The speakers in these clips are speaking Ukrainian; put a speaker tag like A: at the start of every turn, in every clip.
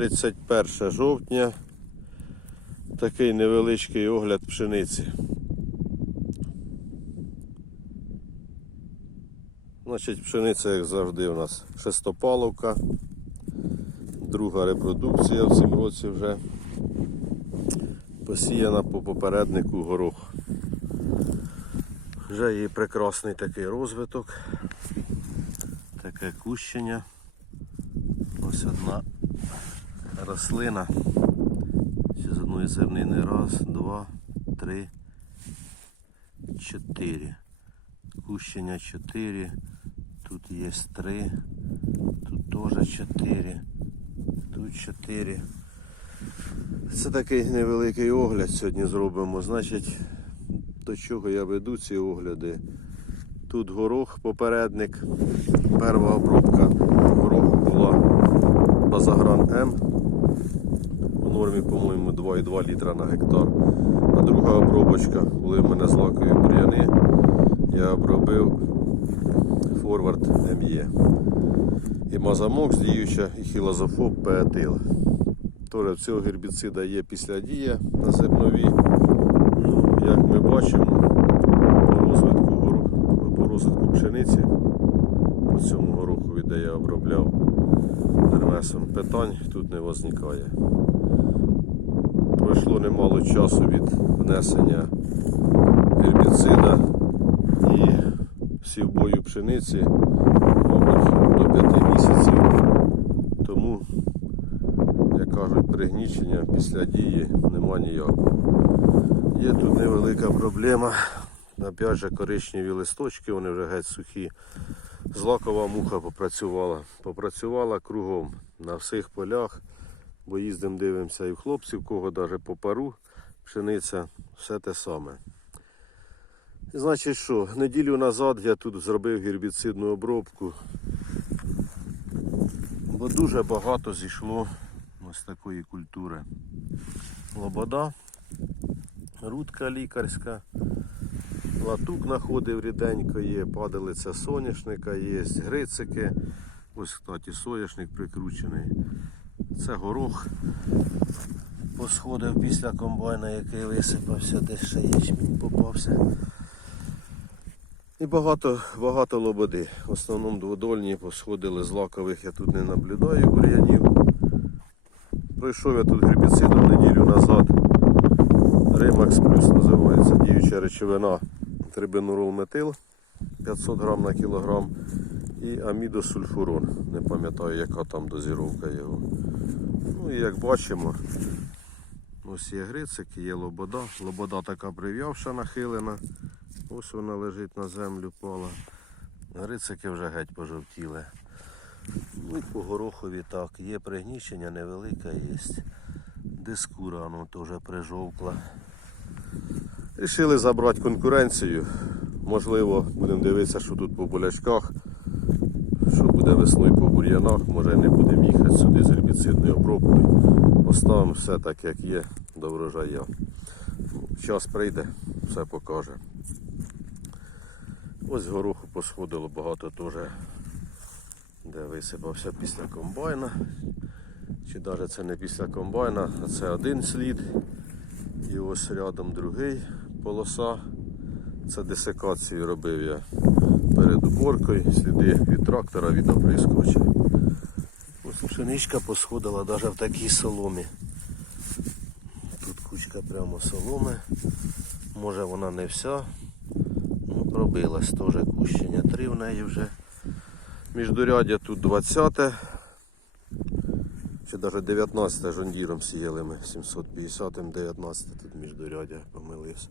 A: 31 жовтня. Такий невеличкий огляд пшениці. Значить, пшениця, як завжди, у нас шестопаловка. Друга репродукція в цьому році вже посіяна по попереднику горох. Вже є прекрасний такий розвиток, таке кущення. Ось одна рослина. Ще з одної зернини. Раз, два, три, чотири. Кущення чотири. Тут є три. Тут теж чотири. Тут чотири. Це такий невеликий огляд сьогодні зробимо. Значить, до чого я веду ці огляди. Тут горох попередник. Перша обробка гороху була Базагран М. У нормі, по-моєму, 2,2 літра на гектар. А друга обробочка, були в мене злакові бур'яни, я обробив Форвард МЄ. І мазамокс діюча, і хілозофоб пеетил. Теж цього гербіцида є післядія на зернові. Ну, як ми бачимо, по розвитку, по розвитку пшениці, по цьому гороху, де я обробляв Ермесом, питань тут не виникає. Пройшло немало часу від внесення гербіцида і сівбою пшениці, до 5 місяців. Тому як кажуть, пригнічення після дії нема ніякого. Є тут невелика проблема. Опять же коричневі листочки, вони вже геть сухі. Злакова муха попрацювала. Попрацювала кругом на всіх полях, бо їздимо, дивимося і в хлопців, кого навіть по пару, пшениця, все те саме. І Значить що, неділю назад я тут зробив гербіцидну обробку, бо дуже багато зійшло ось такої культури. Лобода, рудка лікарська, латук знаходив ріденько є, падалиця соняшника є, грицики. Ось, кстати, соняшник прикручений. Це горох посходив після комбайна, який висипався, десь ще ячмінь попався. І багато, багато лободи. В основному дводольні посходили з лакових, я тут не наблюдаю бур'янів. Пройшов я тут гербіцидом неділю назад. Римакс плюс називається діюча речовина трибенурол метил 500 грам на кілограм і амідосульфурон. Не пам'ятаю, яка там дозіровка його. Ну і як бачимо, ось є грицики, є лобода. Лобода така прив'явша нахилена. Ось вона лежить на землю пала. Грицики вже геть пожовтіли. Ну і по горохові так, є пригнічення невелике є. Дискура ну, теж прижовкла. Рішили забрати конкуренцію. Можливо, будемо дивитися, що тут по болячках, буде весною по бур'янах, може не будемо їхати сюди з гербіцидною обробкою. Поставимо все так, як є, до врожая. Час прийде, все покаже. Ось гороху посходило багато теж де висипався після комбайна. Чи навіть це не після комбайна, а це один слід. І ось рядом другий полоса. Це десикацію робив я перед уборкою, сліди від трактора, від оприскувача. Ось пшеничка посходила навіть в такій соломі. Тут кучка прямо соломи. Може вона не вся. Ну, пробилась теж кущення. Три в неї вже. Міждурядя тут 20 чи навіть 19 те жондіром сіяли ми 750-м, 19 тут міждурядя помилився.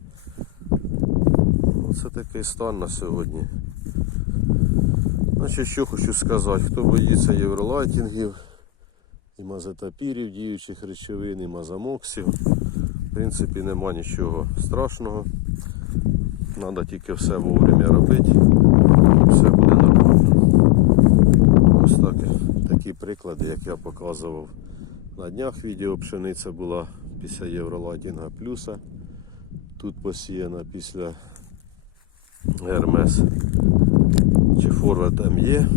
A: Оце такий стан на сьогодні. Значить, що хочу сказати, хто боїться євролайтінгів і мазетапірів, діючих речовин, і мазамоксів. В принципі, нема нічого страшного. Треба тільки все вовремя робити і все буде нормально. Ось так, такі приклади, як я показував на днях відео пшениця була після Євролатінга плюса. Тут посіяна після Гермес чи Форвард МЄ.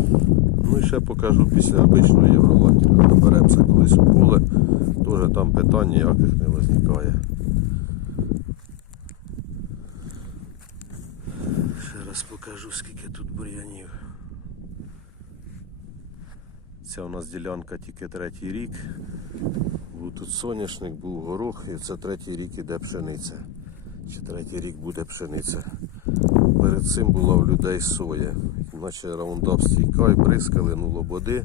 A: Ну і ще покажу після обичного євролатінга. Доберемося колись у поле, теж там питань ніяких не виникає. Ще раз покажу, скільки тут бур'янів. Ця у нас ділянка тільки третій рік. Був тут соняшник, був горох, і це третій рік іде пшениця. Чи третій рік буде пшениця. Перед цим була в людей соя. Наче раундап стійка і бризкали, ну лободи,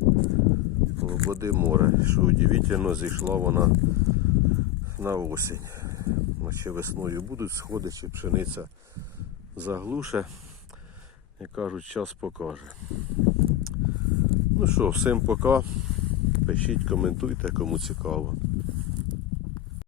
A: лободи море. Що удивительно, зійшла вона на осінь. Наче весною будуть сходи, чи пшениця заглуше. Як кажуть, час покаже. Ну що, всім пока. Пишіть, коментуйте, кому цікаво.